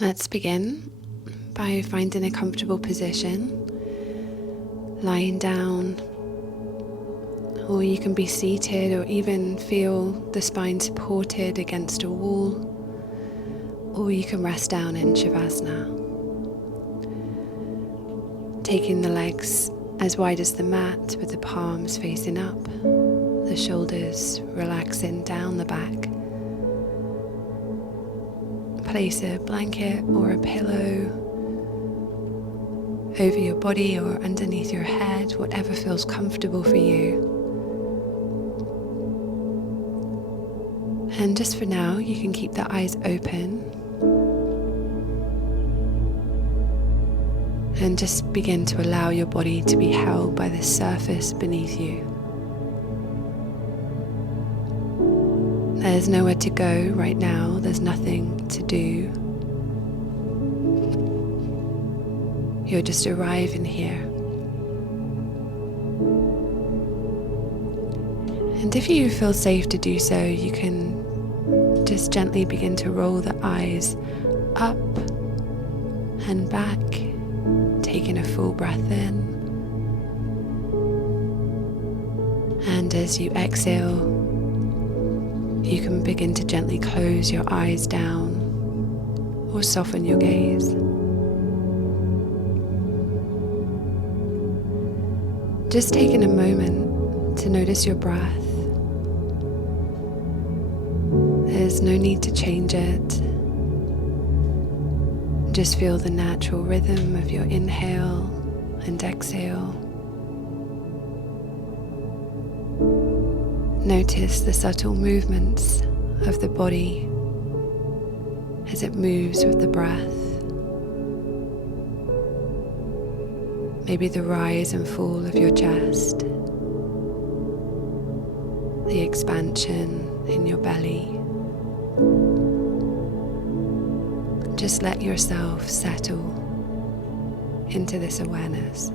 Let's begin by finding a comfortable position, lying down, or you can be seated or even feel the spine supported against a wall, or you can rest down in Shavasana. Taking the legs as wide as the mat with the palms facing up, the shoulders relaxing down the back. Place a blanket or a pillow over your body or underneath your head, whatever feels comfortable for you. And just for now, you can keep the eyes open and just begin to allow your body to be held by the surface beneath you. There's nowhere to go right now, there's nothing to do. You're just arriving here. And if you feel safe to do so, you can just gently begin to roll the eyes up and back, taking a full breath in. And as you exhale, you can begin to gently close your eyes down or soften your gaze. Just taking a moment to notice your breath. There's no need to change it. Just feel the natural rhythm of your inhale and exhale. Notice the subtle movements of the body as it moves with the breath. Maybe the rise and fall of your chest, the expansion in your belly. Just let yourself settle into this awareness.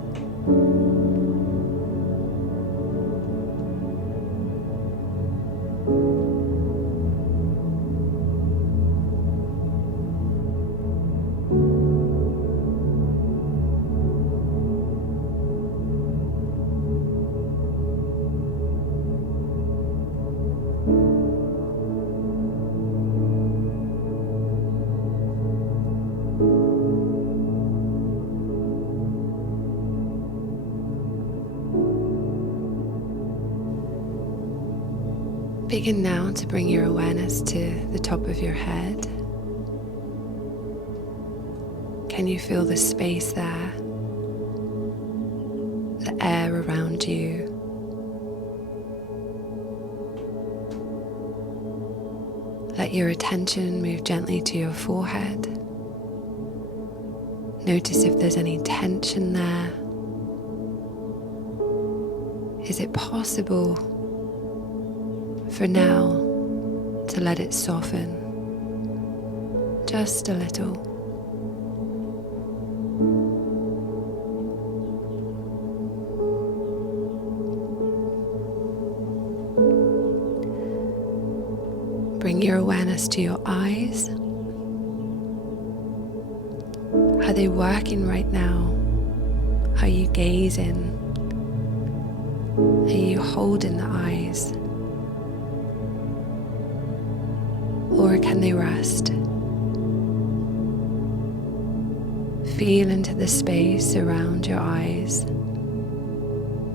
Begin now to bring your awareness to the top of your head. Can you feel the space there? The air around you? Let your attention move gently to your forehead. Notice if there's any tension there. Is it possible for now to let it soften just a little? Bring your awareness to your eyes. Are they working right now? Are you gazing? Are you holding the eyes? Or can they rest? Feel into the space around your eyes,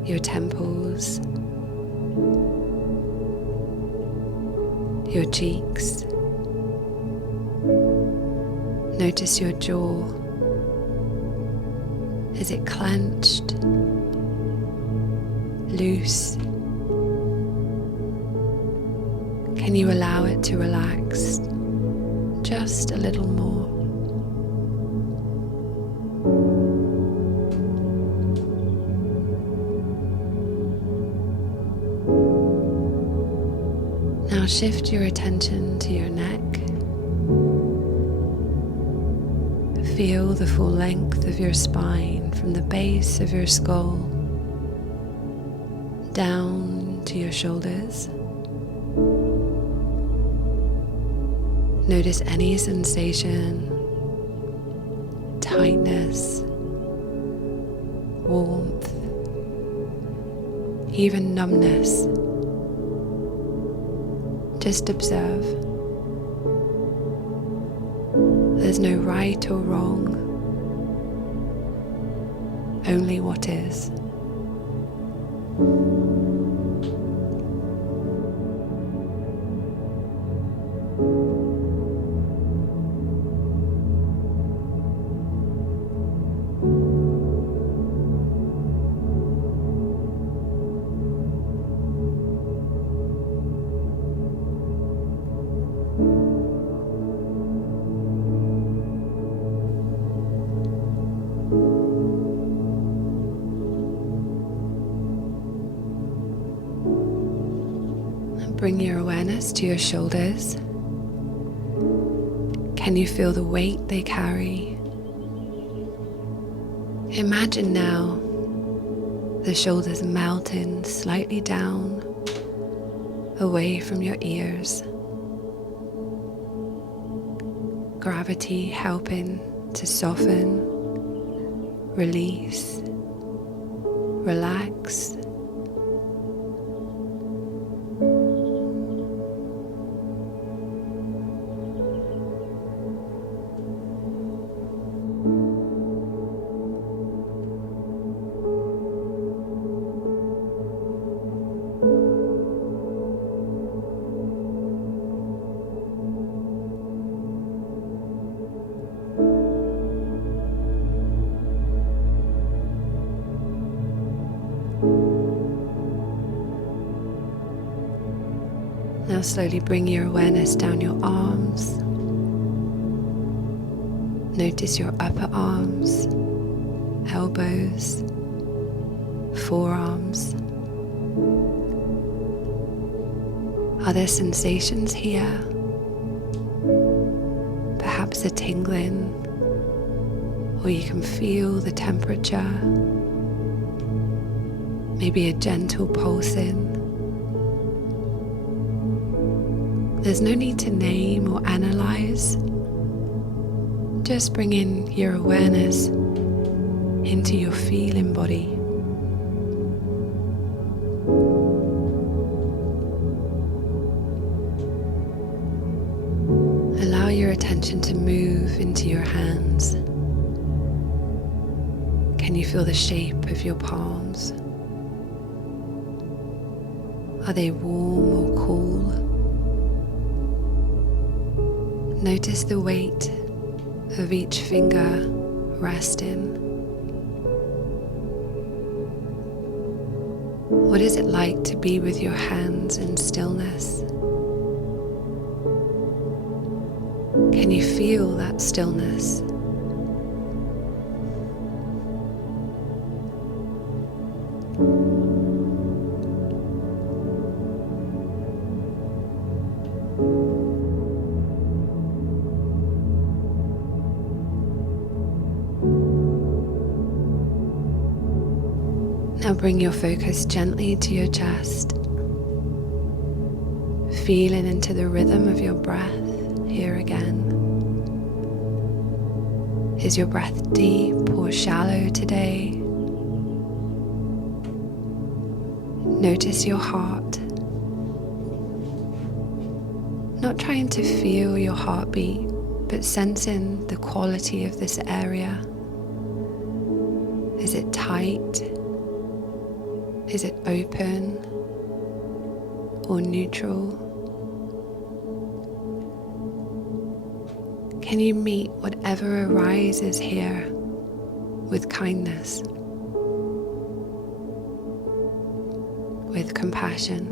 your temples, your cheeks. Notice your jaw. Is it clenched? Loose? Can you allow it to relax just a little more? Now shift your attention to your neck. Feel the full length of your spine from the base of your skull down to your shoulders. Notice any sensation, tightness, warmth, even numbness. Just observe. There's no right or wrong, only what is. Bring your awareness to your shoulders. Can you feel the weight they carry? Imagine now the shoulders melting slightly down, away from your ears. Gravity helping to soften, release, relax. Now slowly bring your awareness down your arms. Notice your upper arms, elbows, forearms. Are there sensations here? Perhaps a tingling, or you can feel the temperature, maybe a gentle pulsing. There's no need to name or analyze. Just bring in your awareness into your feeling body. Allow your attention to move into your hands. Can you feel the shape of your palms? Are they warm or cool? Notice the weight of each finger resting. What is it like to be with your hands in stillness? Can you feel that stillness? Now bring your focus gently to your chest, feeling into the rhythm of your breath here again. Is your breath deep or shallow today? Notice your heart. Not trying to feel your heartbeat, but sensing the quality of this area. Is it tight? Is it open or neutral? Can you meet whatever arises here with kindness, with compassion?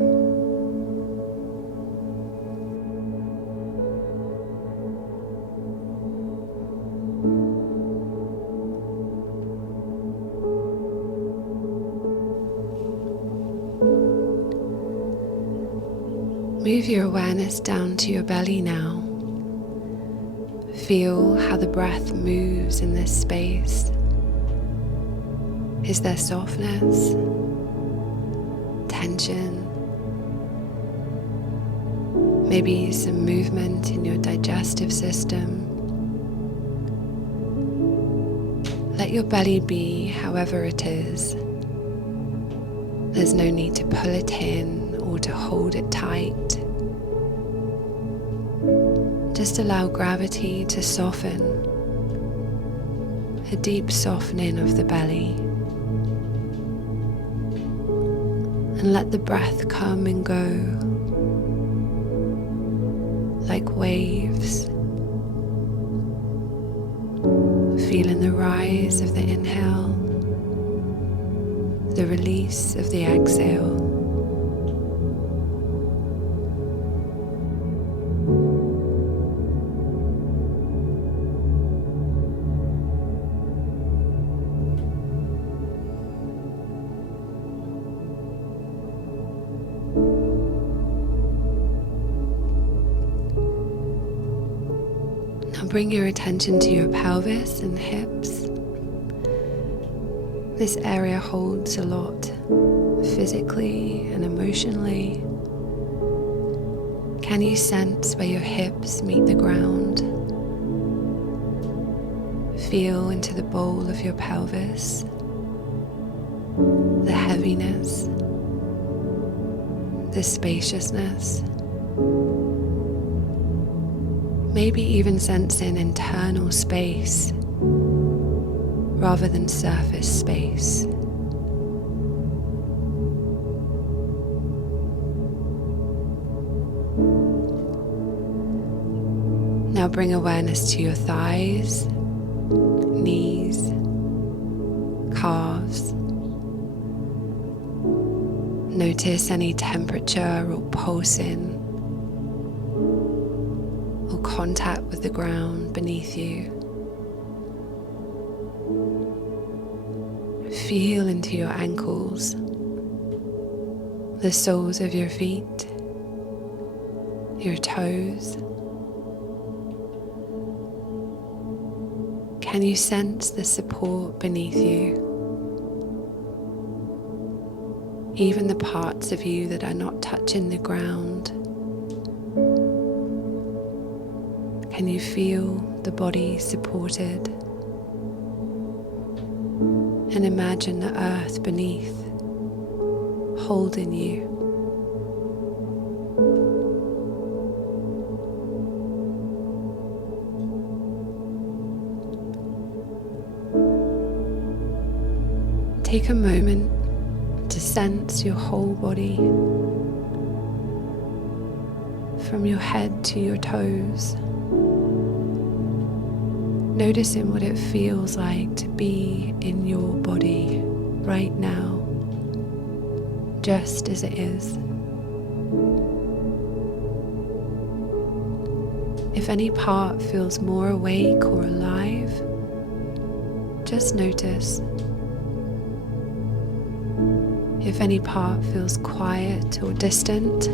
Move your awareness down to your belly now. Feel how the breath moves in this space. Is there softness, tension, maybe some movement in your digestive system. Let your belly be however it is. There's no need to pull it in or to hold it tight. Just allow gravity to soften, a deep softening of the belly. And let the breath come and go like waves. Feeling the rise of the inhale, the release of the exhale. Now bring your attention to your pelvis and hips. This area holds a lot physically and emotionally. Can you sense where your hips meet the ground? Feel into the bowl of your pelvis, the heaviness, the spaciousness. Maybe even sensing internal space rather than surface space. Now bring awareness to your thighs, knees, calves. Notice any temperature or pulsing or contact with the ground beneath you. Feel into your ankles, the soles of your feet, your toes. Can you sense the support beneath you? Even the parts of you that are not touching the ground. Can you feel the body supported? And imagine the earth beneath, holding you. Take a moment to sense your whole body, from your head to your toes. Noticing what it feels like to be in your body right now, just as it is. If any part feels more awake or alive, just notice. If any part feels quiet or distant,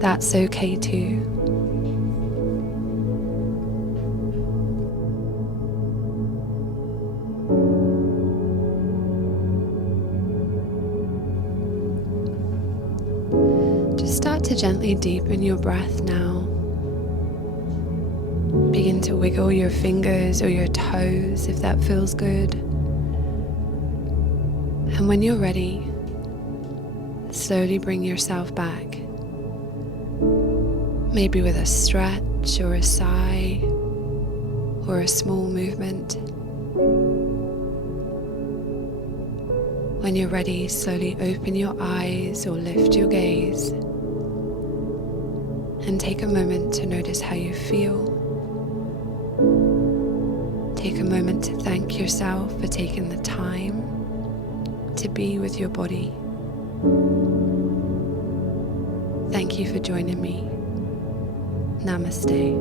that's okay too. Just start to gently deepen your breath now. Begin to wiggle your fingers or your toes if that feels good. And when you're ready, slowly bring yourself back. Maybe with a stretch or a sigh or a small movement. When you're ready, slowly open your eyes or lift your gaze and take a moment to notice how you feel. Take a moment to thank yourself for taking the time to be with your body. Thank you for joining me. Namaste.